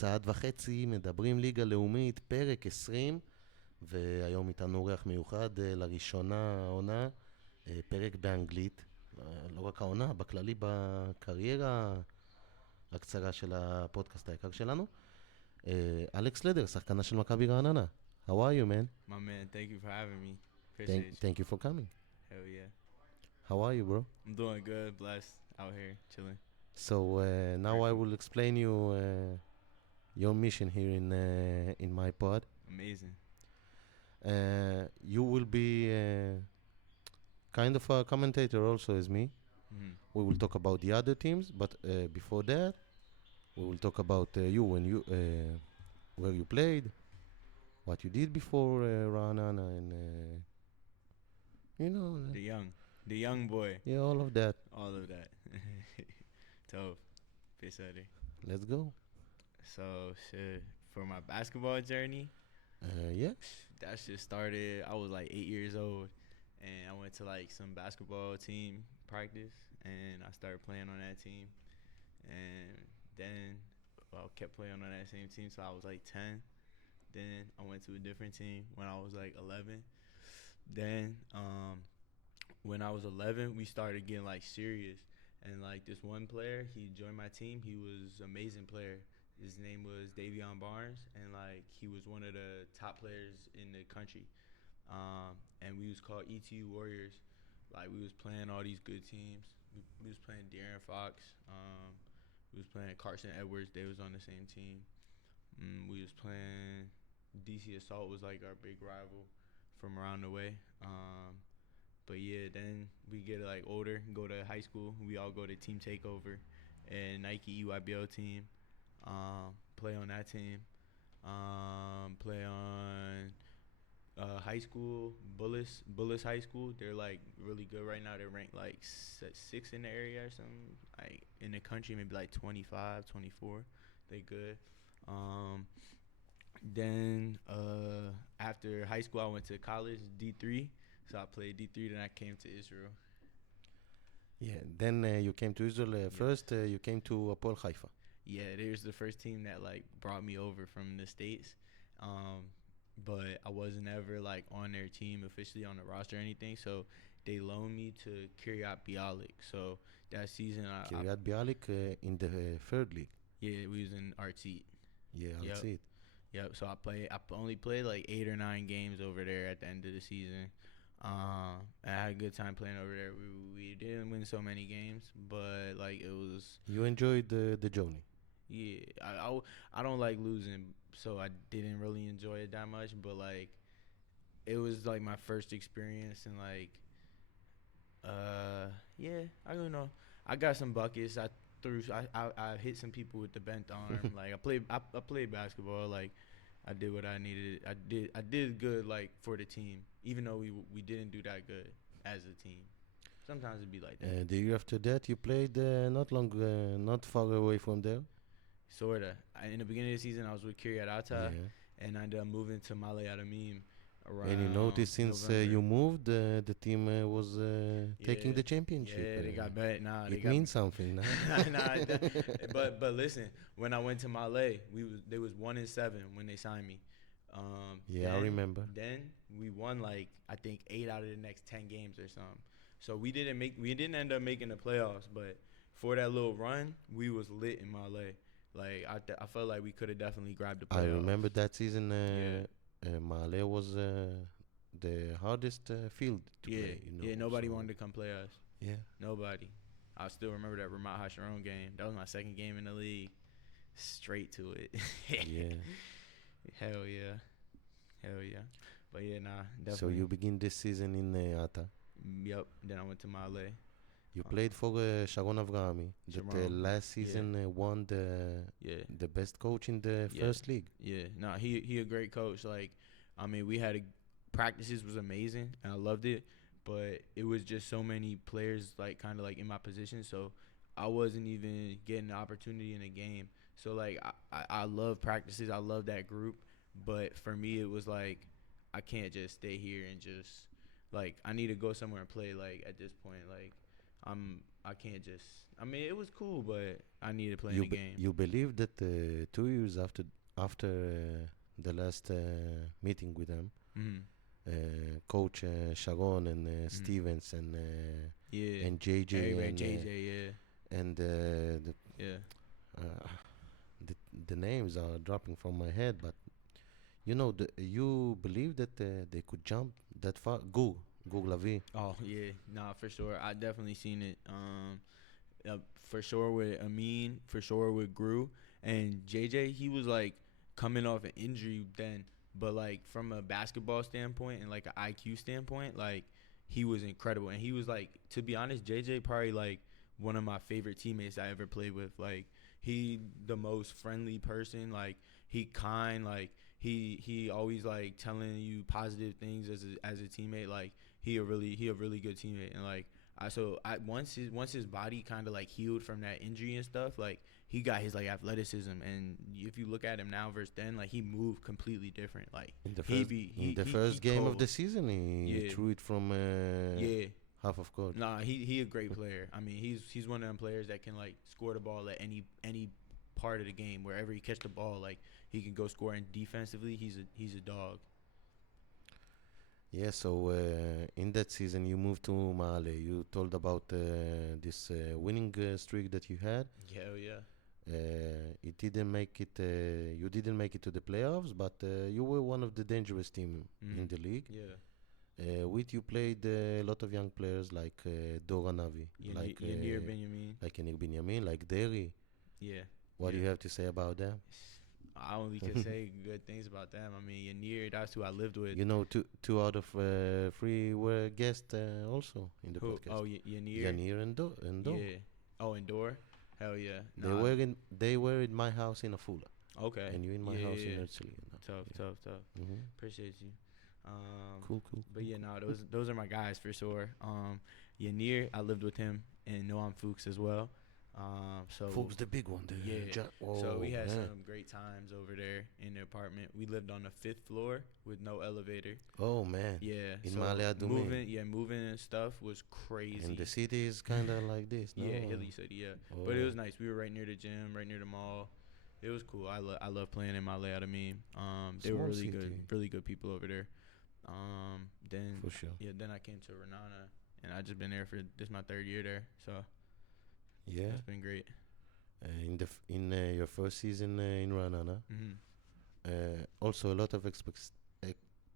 צעד וחצי, מדברים ליגה לאומית, פרק 20, והיום איתנו אורח מיוחד לראשונה העונה, פרק באנגלית, לא רק העונה, בכללי בקריירה הקצרה של הפודקאסט היקר שלנו. אלכס לדר, שחקנה של מכבי רעננה. How are you, man? My man, thank you for having me. Appreciate you. Thank you for coming. Hell yeah. How are you, bro? I'm doing good, blessed, out here, chilling. So now I will explain you your mission here in my pod. Amazing. You will be kind of a commentator also as me. Mm-hmm. We will talk about the other teams, but before that, we will talk about you when you where you played, what you did before Ra'anana, and you know. The young boy. Yeah, all of that. All of that. Tough. Peace. Let's go. So, shit, for my basketball journey, Yeah. that shit started, I was like 8 years old, and I went to like some basketball team practice, and I started playing on that team, and then I kept playing on that same team till I was like 10. Then I went to a different team when I was like 11. Then when I was 11, we started getting like serious, and like this one player, he joined my team. He was an amazing player. His name was Davion Barnes, and like he was one of the top players in the country. And we was called ETU Warriors. Like we was playing all these good teams. We was playing De'Aaron Fox. We was playing Carson Edwards. They was on the same team. We was playing DC Assault was like our big rival from around the way. But yeah, then we get like older, go to high school. We all go to team takeover and Nike EYBL team. Play on that team. Play on high school, Bullis High School. They're like really good right now. They're ranked like 6 in the area or something. Like in the country, maybe like 25, 24. They good. Then after high school, I went to college, D3. So I played D3, then I came to Israel. Yeah. Then you came to Israel first. You came to Apol Haifa. Yeah, there's the first team that like brought me over from the States. But I wasn't ever like on their team officially on the roster or anything. So they loaned me to Kiryat Bialik. So that season, Kiryat Bialik in the third league. Yeah, we was in Artsy. Yeah, I'll see it. Yep. So I only played like 8 or 9 games over there at the end of the season. I had a good time playing over there. We didn't win so many games, but like it was. You enjoyed the journey. Yeah, I don't like losing, so I didn't really enjoy it that much. But like, it was like my first experience, and like, yeah, I don't know. I got some buckets. I hit some people with the bent arm. Like I played basketball. Like I did what I needed. I did good like for the team, even though we didn't do that good as a team. Sometimes it'd be like that. The year after that, you played not far away from there. Sorta. In the beginning of the season, I was with Kiryat Ata, Yeah. and I ended up moving to Male Adamim around. And you noticed since you moved, the team was taking the championship. Yeah, they got better. It means something. But listen, when I went to Male, they was 1-7 when they signed me. I remember. Then we won like I think 8 out of the next 10 games or something. So we didn't end up making the playoffs, but for that little run, we was lit in Male. Like I felt like we could have definitely grabbed the playoffs. I remember that season. Male was the hardest field to play. You know, yeah. Nobody wanted to come play us. Yeah. Nobody. I still remember that Ramat Hasharon game. That was my second game in the league. Straight to it. Yeah. Hell yeah. But yeah, nah. Definitely. So you begin this season in Ata. Yep. Then I went to Male. You played for Sharon Avrami, that last season won the best coach in the first league. Yeah, no, he a great coach. Like, I mean, we had practices was amazing, and I loved it. But it was just so many players, like, kind of like in my position, so I wasn't even getting the opportunity in the game. So like, I love practices. I love that group. But for me, it was like, I can't just stay here and just like I need to go somewhere and play. Like at this point, like. I can't just. I mean, it was cool, but I needed to play in the game. You believe that 2 years after the last meeting with them, Coach Sharon and Stevens and JJ Everybody, and JJ, and the names are dropping from my head, but you believe that they could jump that far? Go Lavi. Oh yeah, nah, for sure. I definitely seen it. For sure with Amin, for sure with Gru, and JJ. He was like coming off an injury then, but like from a basketball standpoint and like an IQ standpoint, like he was incredible. And he was like, to be honest, JJ probably like one of my favorite teammates I ever played with. Like he the most friendly person. Like he kind. Like he always like telling you positive things as a teammate. Like he a really good teammate. And like once his body kind of like healed from that injury and stuff, like he got his like athleticism, and if you look at him now versus then, like he moved completely different. Like In the first game of the season, he threw it from half of court. Nah, he a great player. I mean, he's one of them players that can like score the ball at any part of the game, wherever he catch the ball, like he can go score. And defensively, he's a dog. Yeah, so in that season you moved to Maale. You told about this winning streak that you had. Hell yeah. It didn't make it. You didn't make it to the playoffs, but you were one of the dangerous team in the league. Yeah. With you played a lot of young players like Dora Navi, like Yanir Benjamin, like Yanir Benjamin, like Derry. Yeah. What do you have to say about them? I only can say good things about them. I mean, Yanir, that's who I lived with. You know, two out of 3 were guests also in the podcast. Oh, Yanir. Yanir and Dor. Yeah. Oh, and Dor. Hell yeah. They were in my house in Afula. Okay. And you in my house in Herzliya. Tough. Mm-hmm. Appreciate you. Cool. But yeah, no, those are my guys for sure. Yanir, I lived with him, and Noam Fuchs as well. Fuchs, the big one. So we had some great times over there in the apartment. We lived on the 5th floor with no elevator. Oh man. Yeah. In Maale Adumim. Moving and stuff was crazy. And the city is kind of like this, no? Yeah, hilly city, yeah. Oh. But it was nice. We were right near the gym, right near the mall. It was cool. I love playing in Maale Adumim. They were really good people over there. Then for sure. Yeah, then I came to Ra'anana, and I just been there for this is my 3rd year there. So yeah, it's been great. In your first season in Ra'anana, also a lot of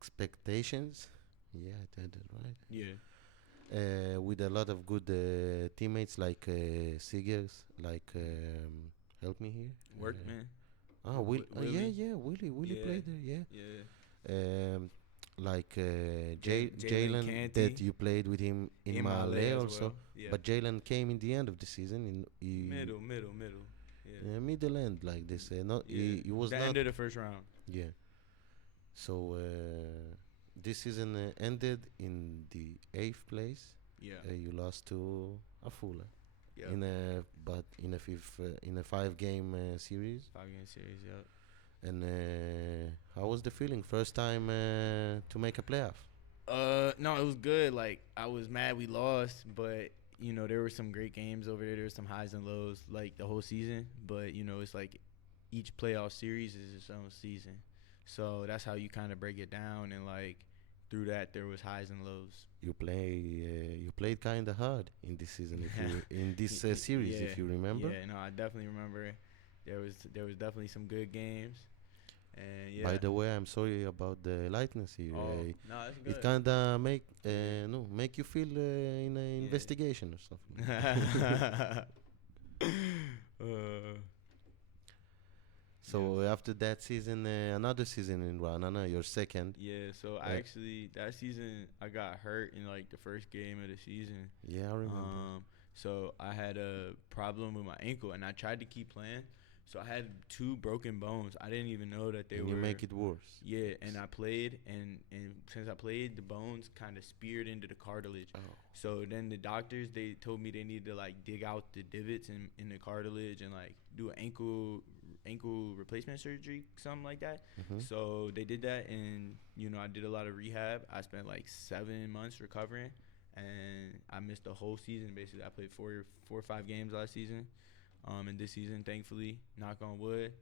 expectations. Yeah, I did it right. Yeah. With a lot of good teammates like Sigers, like help me here. Workman. Willie. Willie. Willie played there. Yeah. Like Jalen that you played with him in Maale also. Well. Yeah. But Jalen came in the end of the season. Middle. Yeah. Middle end like this. He was the not end of the first round. Yeah. So this season ended in the 8th place. Yeah. You lost to Afula. Yeah. In a 5-game series. 5-game series. Yeah. And how was the feeling? First time to make a playoff? No, it was good. Like I was mad we lost, but there were some great games over there. There were some highs and lows, like the whole season. But it's like each playoff series is its own season, so that's how you kind of break it down. And like through that, there was highs and lows. You played kind of hard in this season, in this series, yeah. If you remember. Yeah, no, I definitely remember. There was definitely some good games. And yeah. By the way, I'm sorry about the lightness here. No, that's good. It kind of make you feel in an investigation or something. So after that season, another season in Ra'anana, your second. Yeah, so actually that season I got hurt in like the first game of the season. Yeah, I remember. So I had a problem with my ankle, and I tried to keep playing. So I had 2 broken bones. I didn't even know that they were. You make it worse. Yeah, and I played, and since I played, the bones kind of speared into the cartilage. Oh. So then the doctors, they told me they needed to like dig out the divots in the cartilage and like do an ankle replacement surgery, something like that. Mm-hmm. So they did that, and I did a lot of rehab. I spent like 7 months recovering, and I missed the whole season. Basically, I played four or five games last season, and this season, thankfully, knock on wood.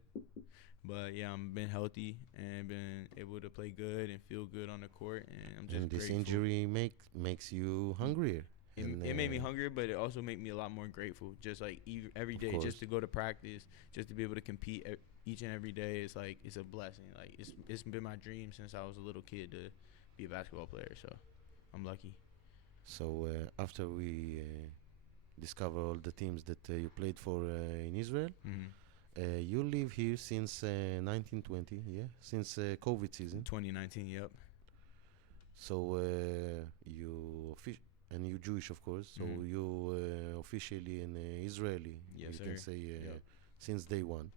But yeah, I'm been healthy and been able to play good and feel good on the court, and I'm just And this grateful. injury makes you hungrier. It made me hungrier, but it also made me a lot more grateful. Just like every day, just to go to practice, just to be able to compete each and every day, it's like it's a blessing. Like it's been my dream since I was a little kid to be a basketball player. So I'm lucky. So after we discover all the teams that you played for in Israel, you live here since 1920, yeah, since COVID season. 2019, yep. So and you Jewish, of course. So you officially an Israeli. Yes, you sir. can say Yep. since day one.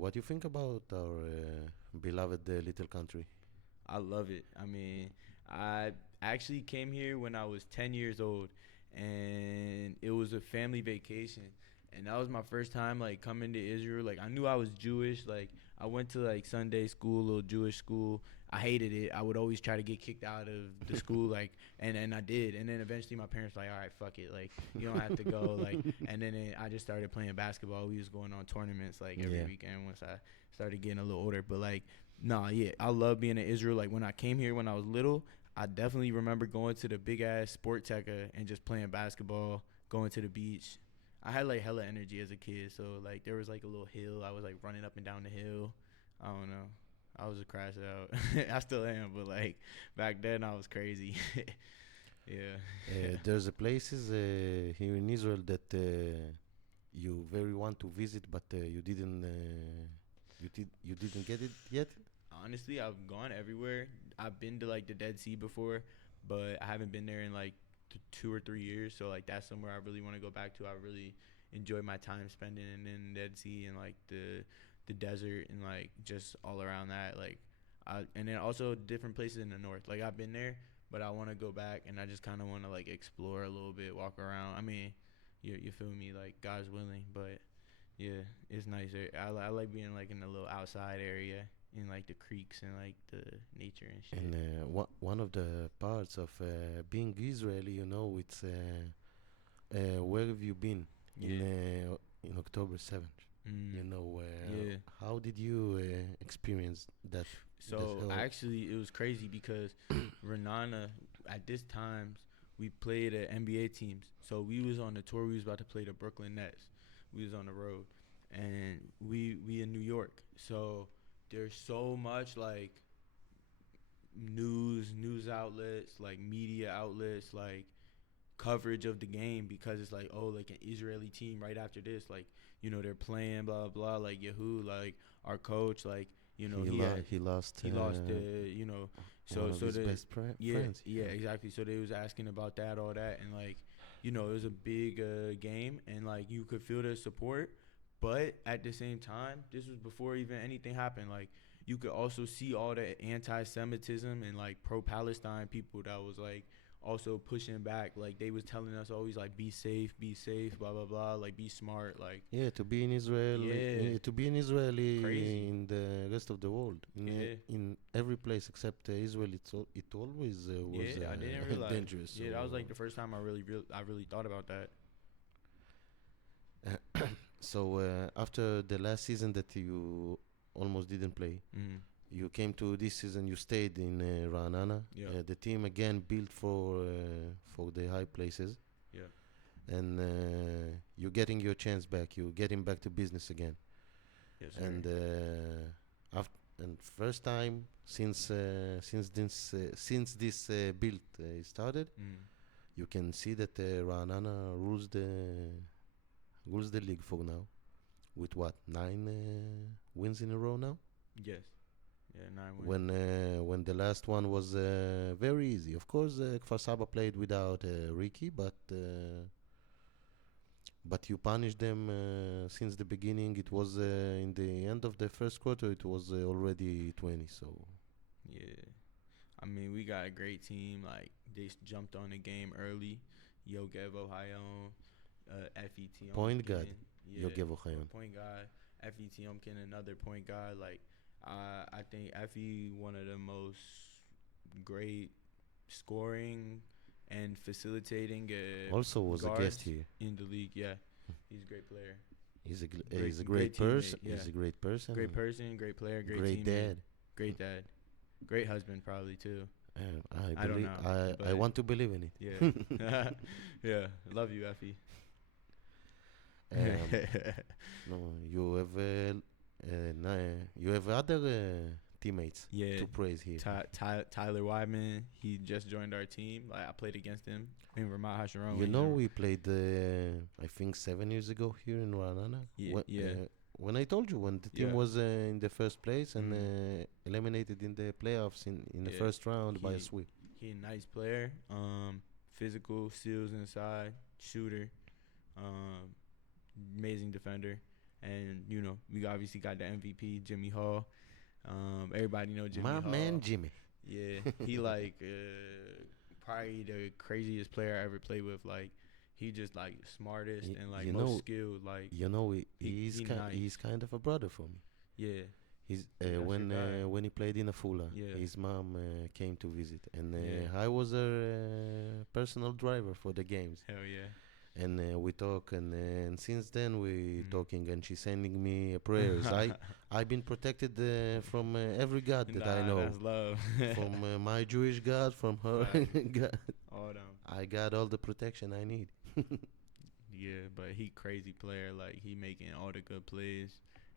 What do you think about our beloved little country? I love it. I mean, I actually came here when I was 10 years old, and it was a family vacation. And that was my first time, like, coming to Israel. Like, I knew I was Jewish. Like, I went to, like, Sunday school, a little Jewish school. I hated it. I would always try to get kicked out of the school, like, and I did. And then eventually my parents were like, all right, fuck it. Like, you don't have to go. Like, and then I just started playing basketball. We was going on tournaments, like, every weekend once I started getting a little older. But, like, I love being in Israel. Like, when I came here when I was little, I definitely remember going to the big-ass Sport Teca and just playing basketball, going to the beach. I had, like, hella energy as a kid. So, like, there was, like, a little hill. I was, like, running up and down the hill. I don't know. I was a crash out. I still am, but, like, back then I was crazy. Yeah. There's a places here in Israel that you very want to visit, but you didn't get it yet. Honestly, I've gone everywhere. I've been to, like, the Dead Sea before, but I haven't been there in, like, 2 or 3 years. So, like, that's somewhere I really want to go back to. I really enjoy my time spending in the Dead Sea and, like, the desert and, like, just all around that. Like, and then also different places in the north. Like, I've been there, but I want to go back, and I just kind of want to, like, explore a little bit, walk around. I mean, you feel me? Like, God's willing, but yeah, it's nice. I like being, like, in a little outside area, in, like, the creeks and, like, the nature and shit. And one of the parts of being Israeli, you know, it's where have you been in October 7th? You know, how did you experience that? So actually, it was crazy because Ra'nana, at this time, we played at NBA teams. So we was on the tour. We was about to play the Brooklyn Nets. We was on the road, and we in New York. So there's so much, like, news outlets, like, media outlets, like, coverage of the game, because it's like, oh, like, an Israeli team right after this, like, you know, they're playing, blah blah, like, Yahoo, like, our coach, like, you know, he lost you know, so his best friends. Yeah, exactly. So they was asking about that, all that, and, like, you know, it was a big game, and, like, you could feel the support, but at the same time, this was before even anything happened. Like, you could also see all the anti-Semitism and, like, pro-Palestine people that was, like, also pushing back. Like, they was telling us always, like, be safe, blah blah blah, like, be smart, like, to be in Israel, to be an Israeli Crazy. in the rest of the world, in every place except Israel, it always was I didn't realize. dangerous. Yeah, that was, like, the first time I really thought about that. So after the last season that you almost didn't play, you came to this season. You stayed in Ra'nana. Yeah. The team again built for the high places. Yeah. And you're getting your chance back. You're getting back to business again. Yes, sir. And first time since this build started, you can see that Ra'nana rules the league for now, with what, 9 wins in a row now. Yes. Yeah, 9 wins. When the last one was very easy. Of course, Kfar Saba played without Ricky, but you punished them since the beginning. It was in the end of the first quarter. It was already 20. So yeah, I mean, we got a great team. Like, they jumped on the game early. Yogev Ohio, FET point guard. Yeah, Yogev Ohio. point guard. FET Omkin, another point guard. Like, I think FE one of the most great scoring and facilitating Also was a guards guest here. in the league. Yeah, he's a great player. He's a Great great teammate, person. yeah. He's a great person. Great person, great player, great Great teammate, dad. great dad, great husband probably too. I I don't believe. know, I but- want to believe in it. Yeah, yeah. Love you, Effie. No, you have other teammates Yeah. to praise here. Tyler Wyman, he just joined our team. Like I played against him in Ramat Hasharon. You know, we played, I think 7 years ago here in Ra'anana. Yeah. When I told you, when the team Yeah. was in the first place and eliminated in the playoffs in the Yeah. first round by a He- sweep. He a nice player. Physical, steals inside, shooter, amazing defender, and you know we obviously got the MVP Jimmy Hall. Everybody know Jimmy My Hall. man Jimmy. Yeah, he like probably the craziest player I ever played with. Like he just like smartest Y- and like you most know- skilled. Like You know, He nice. he's kind of a brother for me. yeah, He's That's your guy. when he played in Afula, Yeah. his mom came to visit, and Yeah. I was a personal driver for the games. hell yeah. And we talk, and since then we Mhm. talking, and she's sending me prayers. I've been protected from every god that I Nah, know, that's love. from my Jewish God, from her Right. God. All them. I got all the protection I need. Yeah, but he crazy player. Like he making all the good plays,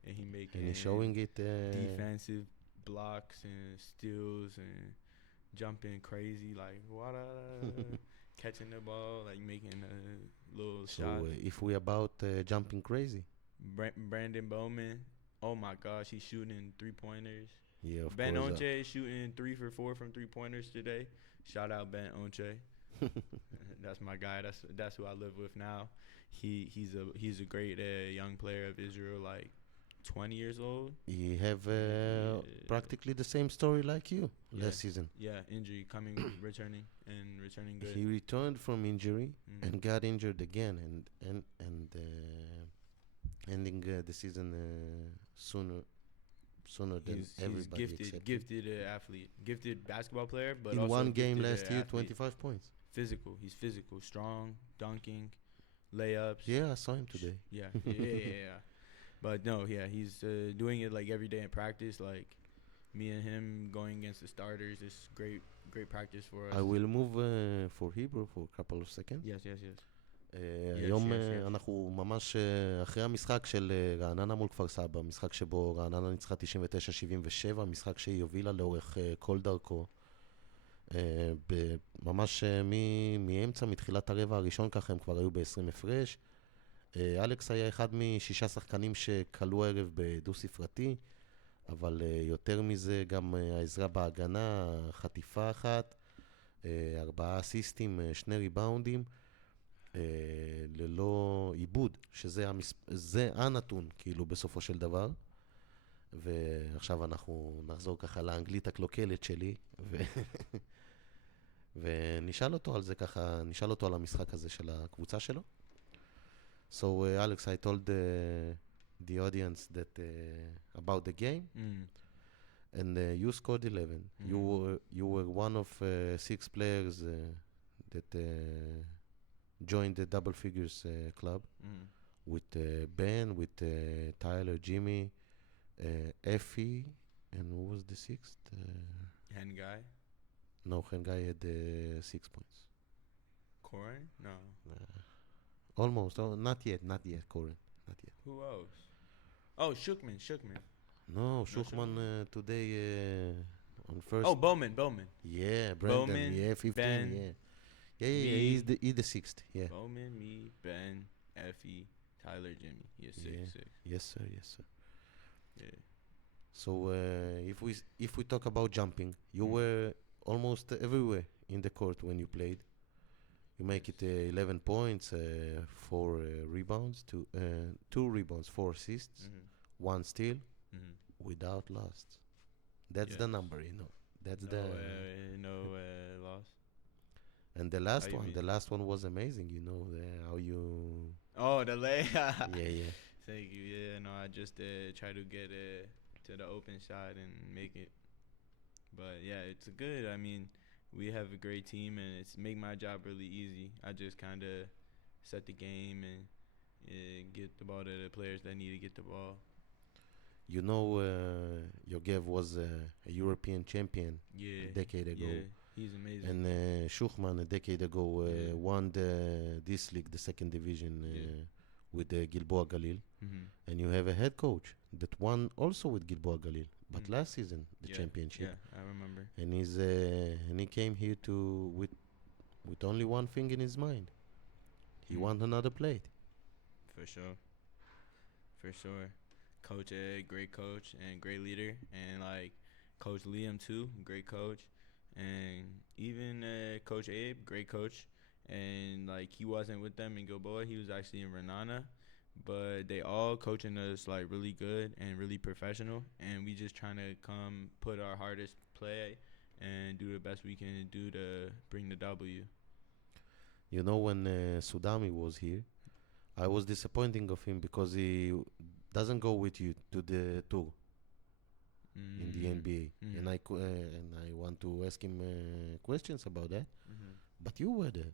and he making And he's showing it. defensive blocks and steals and jumping crazy like what catching the ball like making a little So shot. if we about jumping crazy, Brandon Bowman, oh my gosh, he's shooting 3-pointers. yeah, of Ben course. Onche shooting 3 for 4 from 3-pointers today. Shout out Ben Onche. That's my guy. That's who I live with now. He's a great young player of Israel, like 20 years old. He have Yeah. practically the same story like you Yeah. last season. Yeah, injury coming, returning good. He returned from injury Mm. and got injured again, and ending the season sooner than He's everybody gifted, expected. athlete, gifted basketball player, but In also one game gifted, last year, athlete. 25 points. Physical. He's physical, strong, dunking, layups. Yeah, I saw him today. Yeah. But no, yeah, he's doing it like every day in practice. Like me and him going against the starters is great practice for us. I will move for Hebrew for a couple of seconds. Yes. היום yes. אנחנו ממש אחרי המשחק של רעננה מול כפר סבא, משחק שבו רעננה ניצחה 99-77, משחק שהיא הובילה לאורך כל דרכו. ממש מאמצע, מתחילת הרבע הראשון ככה הם כבר היו ב-20 הפרש. אלכס היה אחד מ6 שחקנים שקלו הערב בדו ספרתי, אבל יותר מזה גם העזרה בהגנה, חטיפה אחת, 4 אסיסטים, 2 ריבאונדים, ללא עיבוד, זה הנתון כאילו בסופו של דבר. ועכשיו אנחנו נחזור ככה לאנגלית הקלוקלת שלי ונשאל אותו על זה ככה, נשאל אותו על המשחק הזה של הקבוצה שלו. So Alex, I told the audience that about the game, and you scored 11. You were one of 6 players that joined the double figures club with Ben, with Tyler, Jimmy, Effie, and who was the 6th? Hen guy, No, Hengai had 6 points. Corin? No. Almost. Oh, not yet, Corin. Not yet. Who else? Oh, Shookman. No, Schuchman today on first. Oh, Bowman. Yeah, Brandon. Bowman, Yeah, 15. Ben, Yeah. me. He's the 6th. Yeah. Bowman, me, Ben, Effie, Tyler, Jimmy. He is 6. Yes, sir. Yeah. So if we talk about jumping, you were almost everywhere in the court when you played. You make it 11 points, 4 rebounds, 2 rebounds, 4 assists, 1 steal, without loss. That's the Yes. number, you know. That's the. No loss. And the last How you one, mean? the last one was amazing. You know how you. Oh, the lay. Yeah. Thank you. Yeah, no, I just try to get to the open shot and make it. But yeah, it's good. I mean, we have a great team, and it's make my job really easy. I just kind of set the game and get the ball to the players that need to get the ball. You know, Yogev was a European champion Yeah. a decade ago. Yeah, he's amazing. And Schuchman a decade ago won this league, the second division, with Gilboa Galil. And you have a head coach that won also with Gilboa Galil, but last season the championship. Yeah, I remember. And he came here with only one thing in his mind. He want another plate. For sure. For sure. Coach Ed, great coach and great leader, and like Coach Liam too, great coach, and even Coach Abe, great coach, and like he wasn't with them in Gilboa, he was actually in Ra'anana, but they all coaching us like really good and really professional, and we just trying to come put our hardest play and do the best we can do to bring the W. You know, when Sudami was here, I was disappointing of him because he doesn't go with you to the tour in the NBA, and I want to ask him questions about that, but you were there.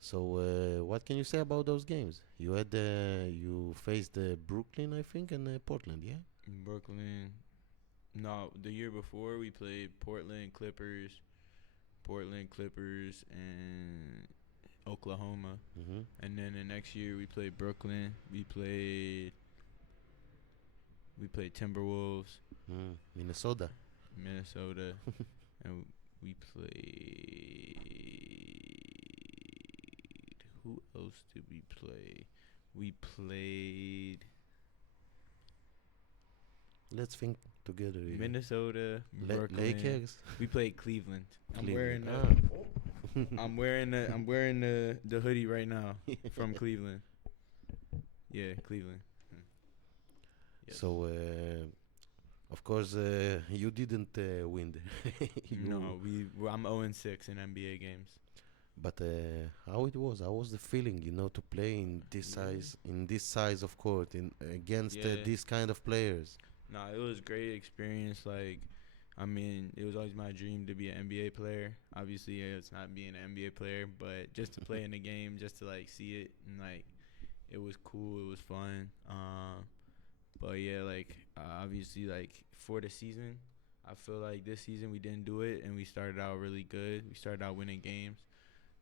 So what can you say about those games? You had you faced Brooklyn, I think, and Portland, yeah? Brooklyn. No, the year before we played Portland Clippers, and Oklahoma. And then the next year we played Brooklyn. We played Timberwolves. Minnesota. And we played. Who else did we play? We played Let's think together. Minnesota, Brooklyn. Lakers. We played Cleveland. I'm wearing the hoodie right now from Cleveland. Yeah, Cleveland. Yes. So of course you didn't win. No, I'm 0-6 in NBA games. But how was the feeling, to play in this size of court against these kind of players? No, it was a great experience. Like, I mean, it was always my dream to be an NBA player. Obviously, it's not being an NBA player, but just to play in the game, just to like see it, and like, it was cool. It was fun. But yeah, like obviously, like for the season, I feel like this season we didn't do it, and we started out really good. We started out winning games,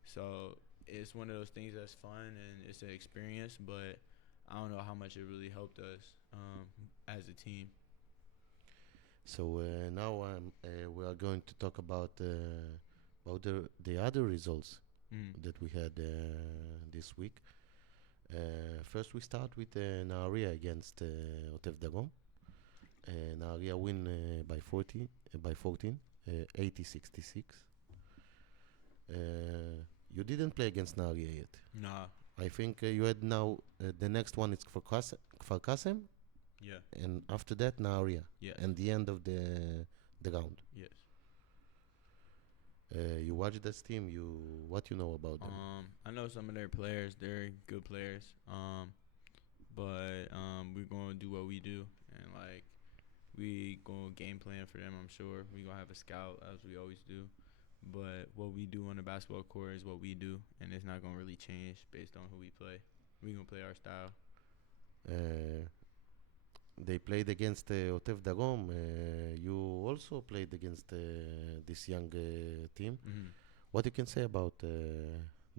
so it's one of those things that's fun and it's an experience. But I don't know how much it really helped us as a team. So now we are going to talk about the other results that we had this week. First, we start with Nahariya against Otef-Dagom. Nahariya win by 14, 80-66. You didn't play against Nahariya yet. Nah. I think you had now the next one is Kfar Kasem. Yeah. And after that, Nahariya. Yes. And the end of the round. Yes. You watch this team. What you know about them? I know some of their players. They're good players. But we're gonna do what we do, and like we gonna game plan for them. I'm sure we gonna have a scout as we always do. But what we do on the basketball court is what we do, and it's not gonna really change based on who we play. We gonna play our style. They played against Otef-Dagom. You also played against this young team. What you can say about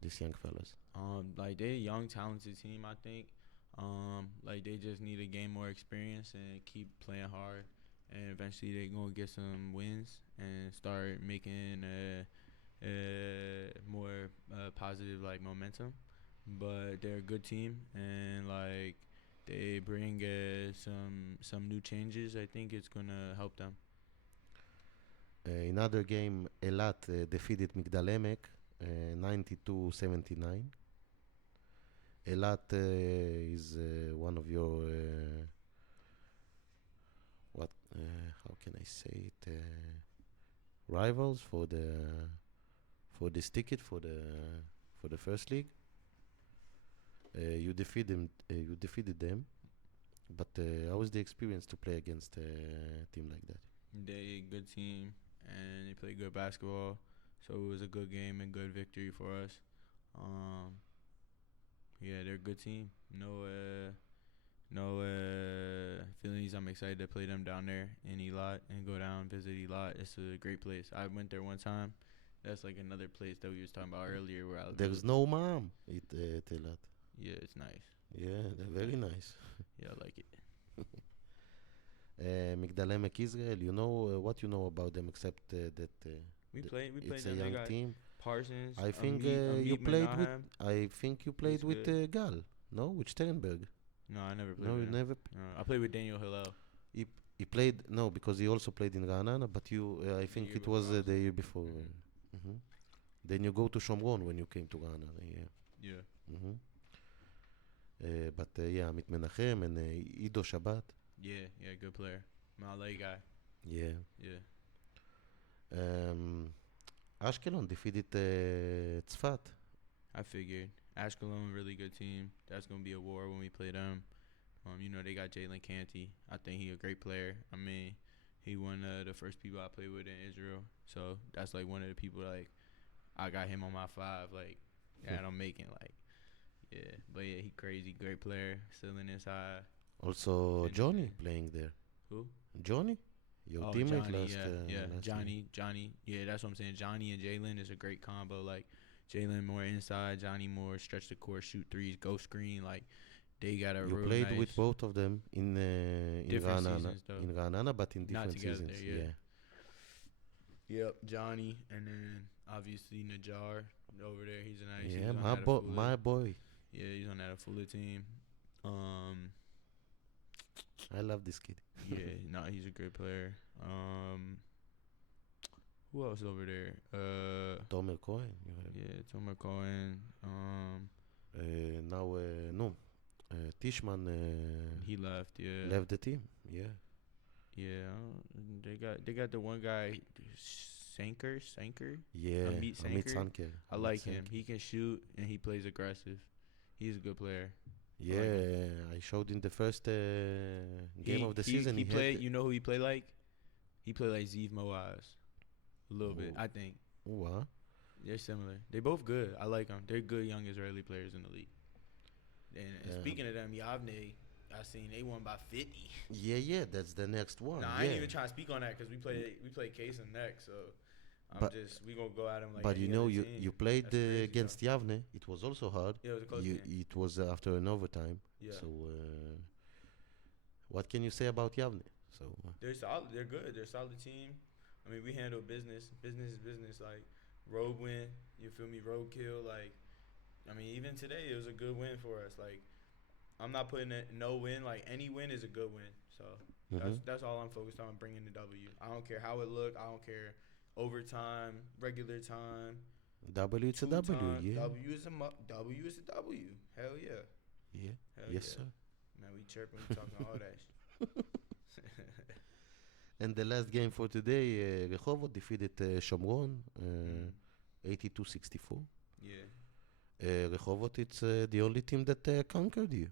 these young fellas? Like they're a young, talented team. I think. Like they just need to gain more experience and keep playing hard, and eventually they're gonna get some wins and start making more positive like momentum. But they're a good team, and like they bring some new changes. I think it's gonna help them. Another game, Eilat defeated Migdal Emek 92-79. Eilat is one of your how can I say it, rivals for this ticket for the first league. You defeated them, but how was the experience to play against a team like that? They a good team, and they play good basketball. So it was a good game and good victory for us. Yeah, they're a good team. No feelings. I'm excited to play them down there in Elat and go down visit Elat. It's a great place. I went there one time. That's like another place that we was talking about earlier where I There's no mom at Eilat. Yeah, it's nice. Yeah, they're very nice. Yeah, I like it. Migdal Emek Israel, you know what you know about them except that We played it's a them. They young got team. Parsons. I think Amit you played with. Menahem. I think you played He's with good. Gal. No, with Sternberg. No, I never played No, with you him. never. No, I played with Daniel Hillel. He played no because he also played in Ra'anana, but you. I think year it was before. the year before. Mhm. Mhm. Then you go to Shomron when you came to Ra'anana. Yeah. Yeah. Mhm. But yeah, Amit Menachem and Ido Shabbat. Yeah, good player. Malay guy. Yeah. Yeah. Ashkelon defeated Tzfat. I figured. Ashkelon, really good team. That's going to be a war when we play them. They got Jalen Canty. I think he a great player. I mean, he one of the first people I played with in Israel. So that's like one of the people like I got him on my 5. Like, yeah, I'm making like, yeah. But yeah, he crazy, great player. Still in his high. Also And, Johnny playing there. Who? Johnny, your teammate Johnny, last. Last Johnny. Yeah, that's what I'm saying. Johnny and Jalen is a great combo. Like, Jalen more inside, Johnny more stretch the court, shoot threes, go screen. Like, they got a You real played nice with both of them in different Ra'anana. seasons, though. In Ra'anana, but in Not different together seasons. there, yeah. Yep, Johnny, and then obviously Najar over there. He's a nice. Yeah, he's on my that boy, Afula. my boy. Yeah, he's on that Afula team. I love this kid. Yeah, no, he's a great player. Who else over there? Tomer Cohen. You have. Yeah, Tomer Cohen. Now, no. Tishman He left. Yeah. left the team. Yeah. Yeah, they got the one guy, Sanker. Yeah. Amit Amit Sanker. Sanker. I Amit like him. Sanker. He can shoot and he plays aggressive. He's a good player. Yeah, I showed in the first game of the season. He had played. You know who he played like? He played like Zeev Moaz, a little bit. Ooh. I think Wow. they're similar. They both good. I like them. They're good young Israeli players in the league. And Yeah. speaking of them, Yavne, I seen they won by 50. Yeah, that's the next one. Nah, yeah. I ain't even trying to speak on that because we play Case and next. So we gonna go at them like. But any you know, other you team. you played That's crazy, against Yavne. It was also hard. Yeah, it was a close game. It was after an overtime. Yeah. So, what can you say about Yavne? So, They're solid. They're good. They're a solid team. I mean, we handle business. Business is business. Like, road win. You feel me? Roadkill. Like, I mean, even today, it was a good win for us. Like, I'm not putting it no win. Like, any win is a good win. So, that's all I'm focused on, bringing the W. I don't care how it look. I don't care overtime, regular time. W, it's a two W, time. yeah. W is a W is a W. Hell yeah. Yeah. Hell Yes, yeah. sir. Man, we chirping, we talking all that shit. And the last game for today, Rehovot defeated Shomron, 82-64. Yeah. Rehovot, it's the only team that conquered you.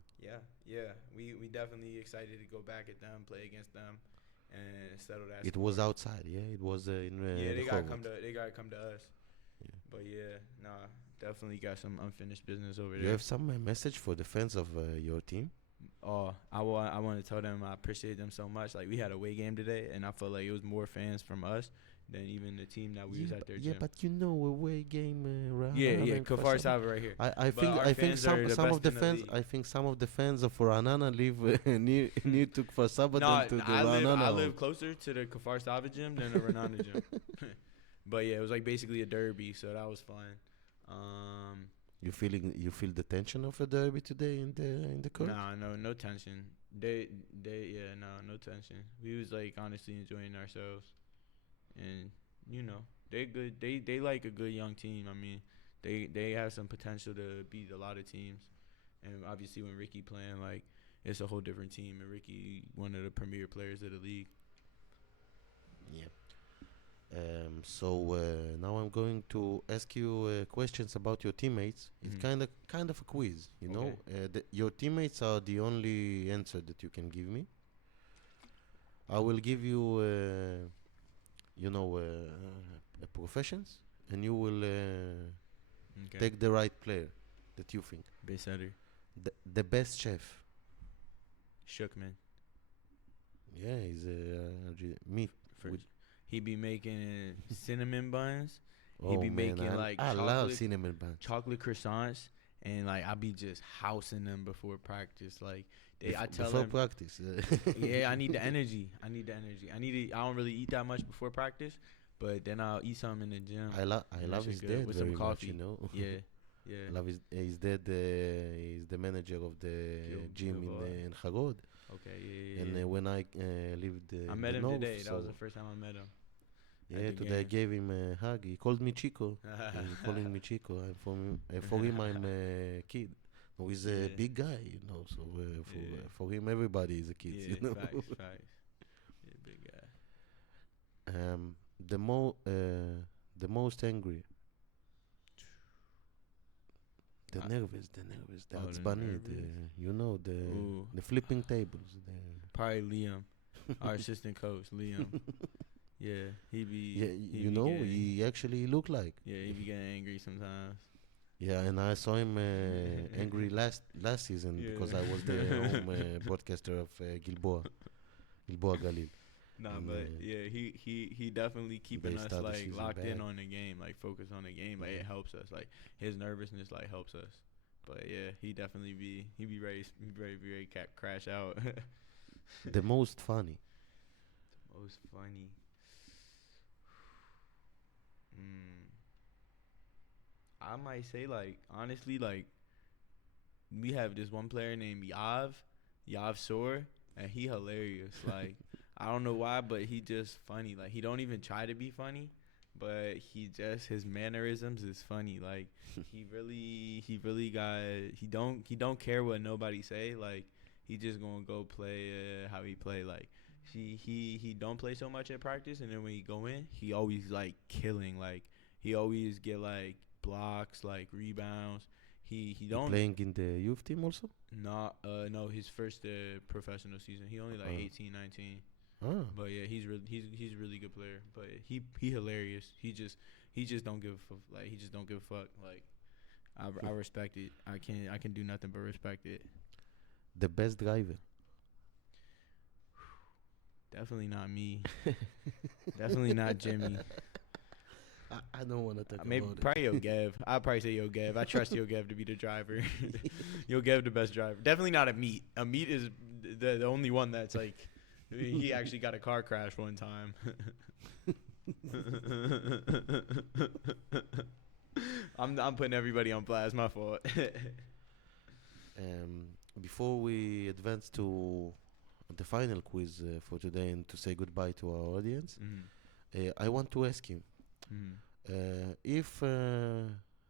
Yeah. We definitely excited to go back at them, play against them, and settle that. It score. was outside, yeah. It was in Yeah, they gotta Rehovot. come to us. Yeah. But yeah, nah, definitely got some unfinished business over You there. have some message for the fans of your team? Oh, I want to tell them I appreciate them so much. Like, we had a away game today, and I felt like it was more fans from us than even the team that we was at their Yeah, gym. but you know, away game around. Yeah, Kafar Saba right here. I But think our I think fans are the some of best the in the fans league. I think some of the fans of Ra'anana live near to Kfar Saba No, than to the I Ra'anana. live closer to the Kafar Saba gym than the Ra'anana gym. But yeah, it was like basically a derby, so that was fun. You feel the tension of a derby today in the court? Nah, no tension. No tension. We was like honestly enjoying ourselves, and they're good. They like a good young team. I mean, they have some potential to beat a lot of teams, and obviously when Ricky playing, like, it's a whole different team, and Ricky one of the premier players of the league. Yeah. So now I'm going to ask you questions about your teammates. It's Mhm. kind of a quiz, you know. Okay. Your teammates are the only answer that you can give me. I will give you, professions, and you will Okay. take the right player that you think. Base setter. The best chef. Shookman. Yeah, he's me. First. He be making cinnamon buns. Oh He be man, making like I love chocolate cinnamon buns. chocolate croissants, and like I be just housing them before practice. Like I tell Before them, practice. yeah, I need the energy. I need the energy. I don't really eat that much before practice, but then I'll eat something in the gym. I love That his shit good. dad With very some much, coffee. you know. Yeah, yeah. I love his dad. He's the manager of the gym in Harod. Okay, yeah. And when I lived I in met the him north, today. That so was the first time I met him. yeah, the today I game. gave him a hug. He called me Chico. He's calling me Chico. For him, I'm a kid. No, he's a Yeah. big guy, you know. So Yeah. for him, everybody is a kid, Yeah, you know. facts. Yeah, big guy. The most angry. The Uh, nervous, the the עצבני, nervous. you know, Ooh. the flipping tables. Probably Liam, our assistant coach, Liam. Yeah, he be. Yeah, he you be know, getting- he actually looked like. Yeah, he be getting angry sometimes. Yeah, and I saw him angry last season because I was the home broadcaster of Gilboa Galil. Nah, And, but yeah, he definitely keeping they us start the like season locked in bad. on the game, like focused on the game. Like it helps us. Like his nervousness like helps us. But yeah, he definitely be very crash out. The most funny. Most funny. I might say like honestly like we have this one player named Yav Sor, and he hilarious. Like I don't know why, but he just funny. Like he don't even try to be funny, but his mannerisms is funny. Like he really got he don't care what nobody say. Like he just gonna go play how he play. Like he don't play so much at practice, and then when he go in, he always like killing. Like he always get like blocks, like rebounds. He don't Playing in the youth team also? no, his first professional season. He only like 18, 19. Ah. But yeah, he's a really good player. But he hilarious. He just don't give like he just don't give a fuck. Like I respect it. I can do nothing but respect it. The best driver. Definitely not me. Definitely not Jimmy. I don't want to talk Maybe about probably Yogev. I'd probably say Yogev. I trust Yogev to be the driver. Yogev the best driver. Definitely not Amit. Amit is the only one that's like he actually got a car crash one time. I'm putting everybody on blast. My fault. Before we advance to the final quiz for today and to say goodbye to our audience, I want to ask you, if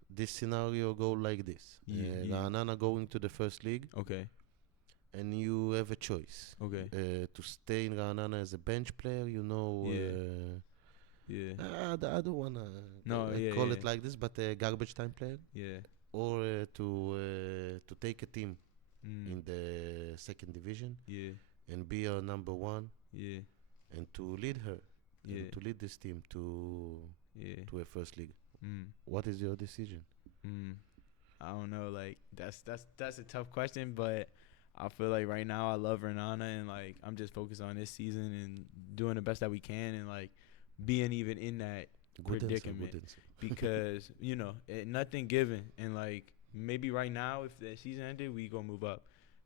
this scenario go like this, Ra'anana going to the first league, Okay. and you have a choice Okay. to stay in Ra'anana as a bench player, you know. Yeah. I don't wanna call it like this, but a garbage time player, Yeah. or to take a team in the second division Yeah. and be a number one Yeah. and to lead her, Yeah. and to lead this team to a first league. What is your decision? I don't know. Like that's a tough question, but I feel like right now I love Ra'anana, and like I'm just focused on this season and doing the best that we can, and like being even in that predicament. Good answer. Because nothing given, and like maybe right now if the season ended we gonna move up,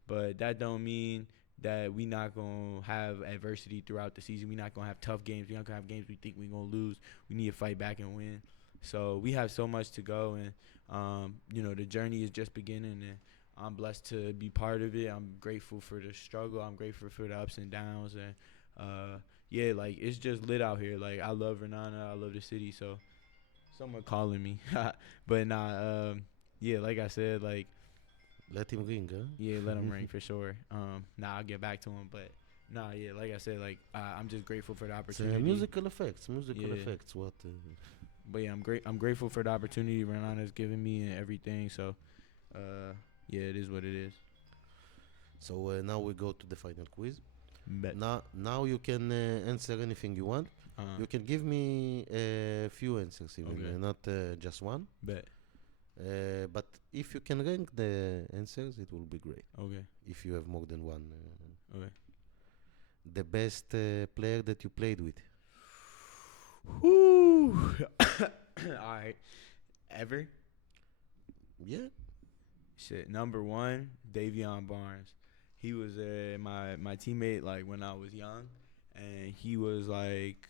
but that don't mean that we not gonna have adversity throughout the season. We not gonna have tough games. We not gonna have games we think we gonna lose. We need to fight back and win. So we have so much to go, and the journey is just beginning, and I'm blessed to be part of it. I'm grateful for the struggle. I'm grateful for the ups and downs, and yeah, like it's just lit out here. Like I love Ra'anana, I love the city. So someone calling me, but nah, yeah, like I said, like Let him ring, huh? yeah, let him ring for sure. I'll get back to him, but nah, yeah, like I said, like I'm just grateful for the It's opportunity. musical effects. Yeah. What? But yeah, I'm grateful for the opportunity Ra'anana's given me and everything. So, yeah, it is what it is. So now we go to the final quiz. Bet. Now you can answer anything you want. You can give me a few answers even, Okay. not just one. Bet. But if you can rank the answers, it will be great. Okay. If you have more than one. Okay. The best player that you played with. Whoo. All right. Ever? Yeah. Shit. Number one, Davion Barnes. He was my teammate like when I was young, and he was like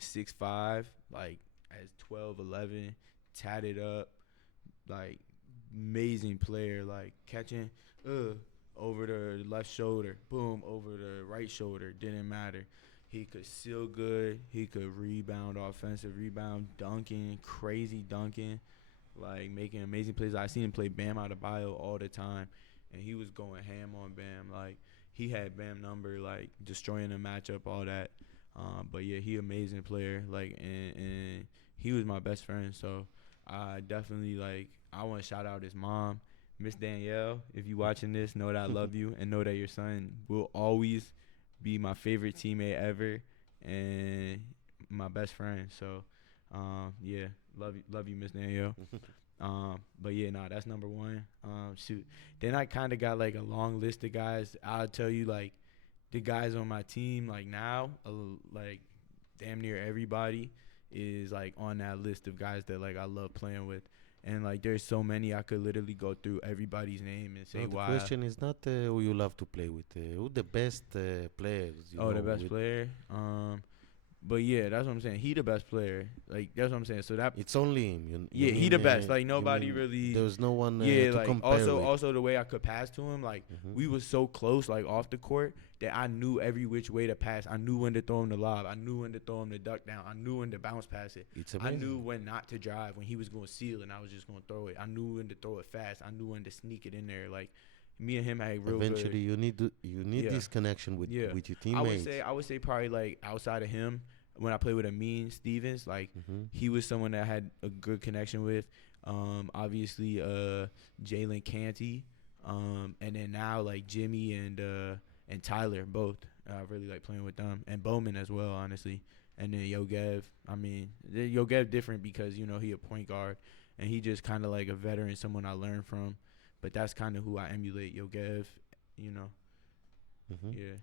6'5", like as 12, 11, tatted up, like amazing player, like catching over the left shoulder, boom, over the right shoulder, didn't matter. He could seal good, he could rebound, offensive rebound, dunking, crazy dunking, like making amazing plays. I seen him play Bam Adebayo all the time, and he was going ham on Bam. Like he had Bam number, like destroying the matchup, all that. But yeah, he amazing player. Like and he was my best friend. So I definitely I want to shout out his mom, Miss Danielle. If you watching this, know that I love you and know that your son will always be my favorite teammate ever and my best friend. So yeah, love you, Miss Danielle. But yeah, that's number one. Shoot. Then I kind of got like a long list of guys. I'll tell you like the guys on my team like now, like damn near everybody is like on that list of guys that like I love playing with. And like there's so many, I could literally go through everybody's name and say No, why. the question is not who you love to play with. Who the best players? The best player. But yeah, that's what I'm saying. He the best player. Like that's what I'm saying. So that It's only him. yeah, he the best. Like nobody really. There's no one Yeah, to like compare with. also the way I could pass to him, like we was so close, like off the court, that I knew every which way to pass. I knew when to throw him the lob. I knew when to throw him the duck down. I knew when to bounce pass it. It's I amazing. knew when not to drive, when he was going to seal and I was just going to throw it. I knew when to throw it fast. I knew when to sneak it in there. Like me and him had real Eventually, good. you need Yeah. this connection with your I would teammates. say probably like outside of him, when I played with Amin Stevens, like he was someone that I had a good connection with. Obviously Jalen Canty, and then now like Jimmy and Tyler both. I really like playing with them, and Bowman as well, honestly. And then Yogev. I mean, Yogev different because he a point guard, and he just kind of like a veteran, someone I learned from. But that's kind of who I emulate, Yogev. Yeah.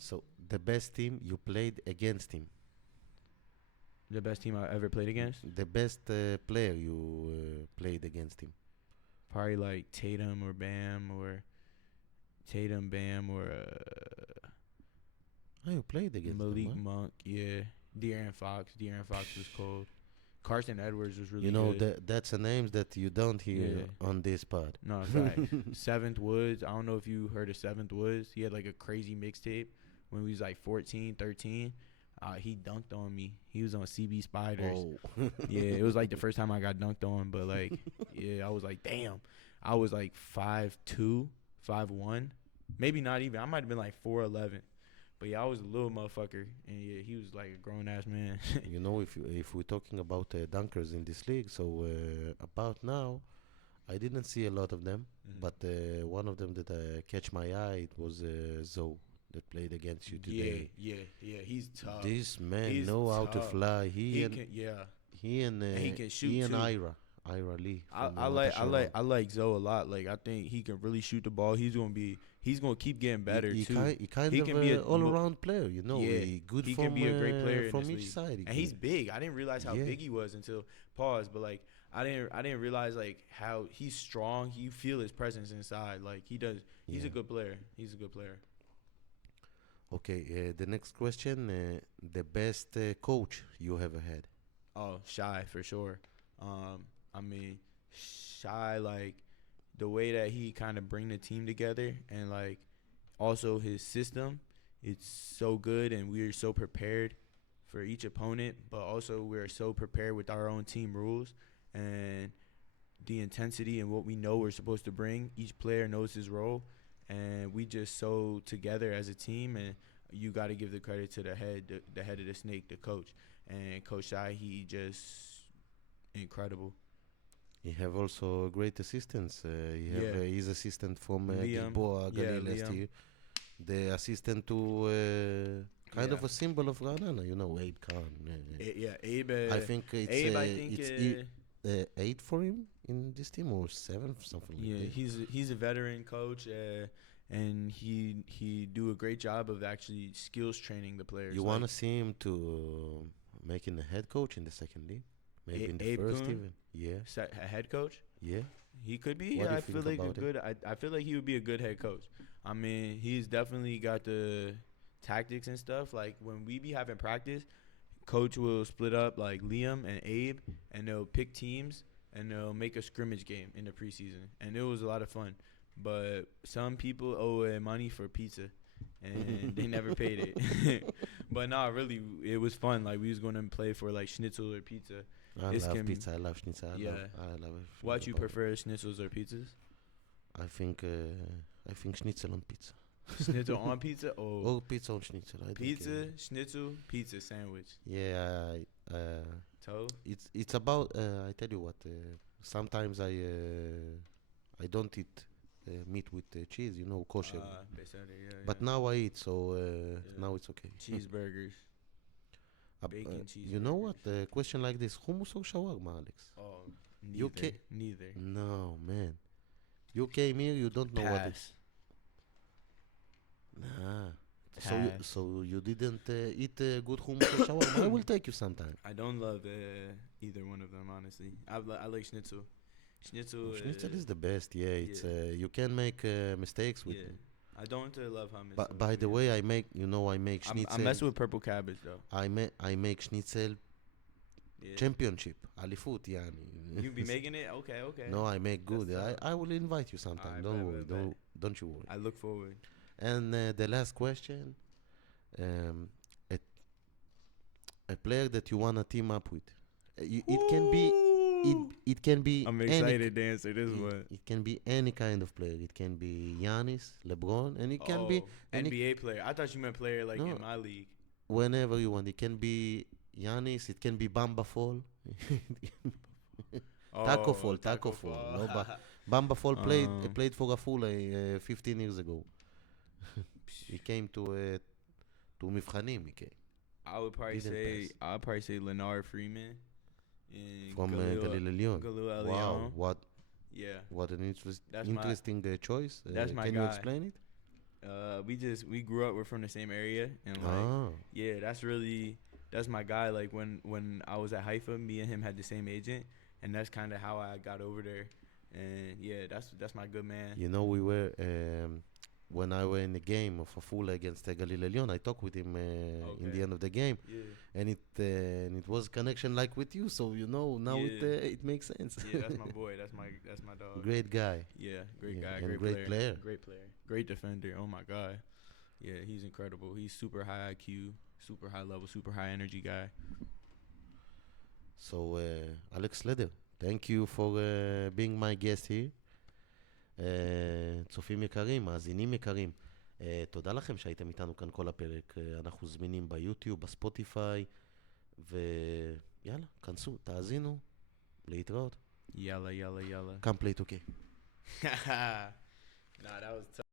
So the best team you played against him. The best team I ever played against? The best player you played against him. Probably like Tatum, Bam, or You played against Malik him, huh? Monk. Yeah, De'Aaron Fox. De'Aaron Fox was cold. Carson Edwards was really You know, good. that's a names that you don't hear Yeah. on this pod. No, sorry. Seventh Woods. I don't know if you heard of Seventh Woods. He had like a crazy mixtape when we was like 14, 13. He dunked on me. He was on CB Spiders. Oh. Yeah, it was like the first time I got dunked on, but like, yeah, I was like, damn. I was like 5'2", 5'1", maybe not even. I might have been like 4'11", but yeah, I was a little motherfucker, and yeah, he was like a grown ass man. You know, if we're talking about dunkers in this league, so about now, I didn't see a lot of them, but one of them that catch my eye, it was Zoe that played against you today. Yeah, he's tough. This man He's know how to tough. fly. He can shoot he and too. Ira Lee. I like Zoe a lot. Like I think he can really shoot the ball. He's gonna keep getting better he too. He can be be a an all-around player. You know, Yeah, he good he from can be a great player in from this each league. side. And he's big. I didn't realize how Yeah. big he was until pause. But like I didn't realize like how he's strong. You feel his presence inside. Like he does. He's a good player. Okay, the next question, the best coach you ever had? Oh, Shy for sure. I mean, Shy, like the way that he kind of bring the team together, and like also his system, it's so good, and we're so prepared for each opponent, but also we're so prepared with our own team rules and the intensity and what we know we're supposed to bring. Each player knows his role, and we just so together as a team. And you got to give the credit to the head of the snake, the coach. And Coach Shy, he just incredible. You have also great assistants. You have his assistant from Liam. Gilboa Yeah, Galil last Liam. year. The assistant to kind of Yeah. a symbol of Ra'anana, you know, Abe Khan. Yeah, Abe. I think it's Abe, I think. it's 8 for him in this team or 7, something like Yeah, that. he's a veteran coach, and he do a great job of actually skills training the players. You want to see him to making a head coach in the second league? Maybe in the Abe first Kuhn? even. Yeah, A head coach? yeah. He could be. What do you I feel think like a about it? good. I feel like he would be a good head coach. I mean, he's definitely got the tactics and stuff. Like when we be having practice, coach will split up like Liam and Abe, and they'll pick teams and they'll make a scrimmage game in the preseason, and it was a lot of fun. But some people owe money for pizza, and they never paid it. But nah, really, it was fun. Like we was going to play for like schnitzel or pizza. I It's love can- pizza. I love schnitzel. Yeah. I love it. What you prefer, schnitzels or pizzas? I think schnitzel on pizza. Schnitzel on pizza or Or pizza on schnitzel. I don't pizza, care. schnitzel, pizza sandwich. Yeah, Toe? it's about. I tell you what. Sometimes I don't eat meat with cheese. You know, kosher. They said it, yeah. But now I eat, so now it's okay. Cheeseburgers. Bacon You know what? cheeseburgers. Question like this: hummus or shawarma, Alex? Oh, You neither. Neither. No, man. You came here, you don't know what it. Pass. Nah. Pass. So you didn't eat good hummus or shawarma? I will take you sometime. I don't love either one of them, honestly. I like schnitzel. Schnitzel. Schnitzel is the best. Yeah, it's you can make mistakes with. Yeah. I don't love hummus. But by the way, I make I schnitzel. mess with purple cabbage though. I make schnitzel Yeah. championship. Alifut, yani. You be making it? Okay. No, I make good. That's I will invite you sometime. Alright, Don't bet, worry. bet, bet. Don't you worry. I look forward. And the last question, a player that you wanna team up with. It can be it can be I'm any excited to answer this one. It can be any kind of player. It can be Giannis, LeBron, and it can be any- NBA player. I thought you meant player like No. in my league. whenever you want. It can be Giannis. It can be Bamba Fall. Taco Fall. No, Bamba Fall played for Afula 15 years ago. He came to מבחנים. He came I would probably Didn't say Leonard Freeman and from Galil Elyon. Galil Wow, Elyon. what Yeah. an That's my- interesting choice. that's my Can you guy. explain it? We grew up. We're from the same area, and like, Ah, yeah, that's my guy. Like when I was at Haifa, me and him had the same agent, and that's kind of how I got over there. And yeah, that's my good man. you know, we were when I were in the game of Afula against Galil Elyon, I talked with him in the Okay. end of the game, Yeah, and it was connection like with you. So you know now Yeah. it makes sense. yeah, that's my boy. That's my dog. Great guy. Yeah, great Yeah, guy, and great, great player. great player, great defender. Oh my god, yeah, he's incredible. He's super high IQ, super high level, super high energy guy. So Alex Leder, thank you for being my guest here. צופים יקרים, מאזינים יקרים, תודה לכם שהייתם איתנו כאן כל הפרק. אנחנו זמינים ביוטיוב, בספוטיפיי, ויאללה, כנסו, תאזינו, להתראות. Yalla, yalla, yalla. Come play 2K. Nah, that was tough.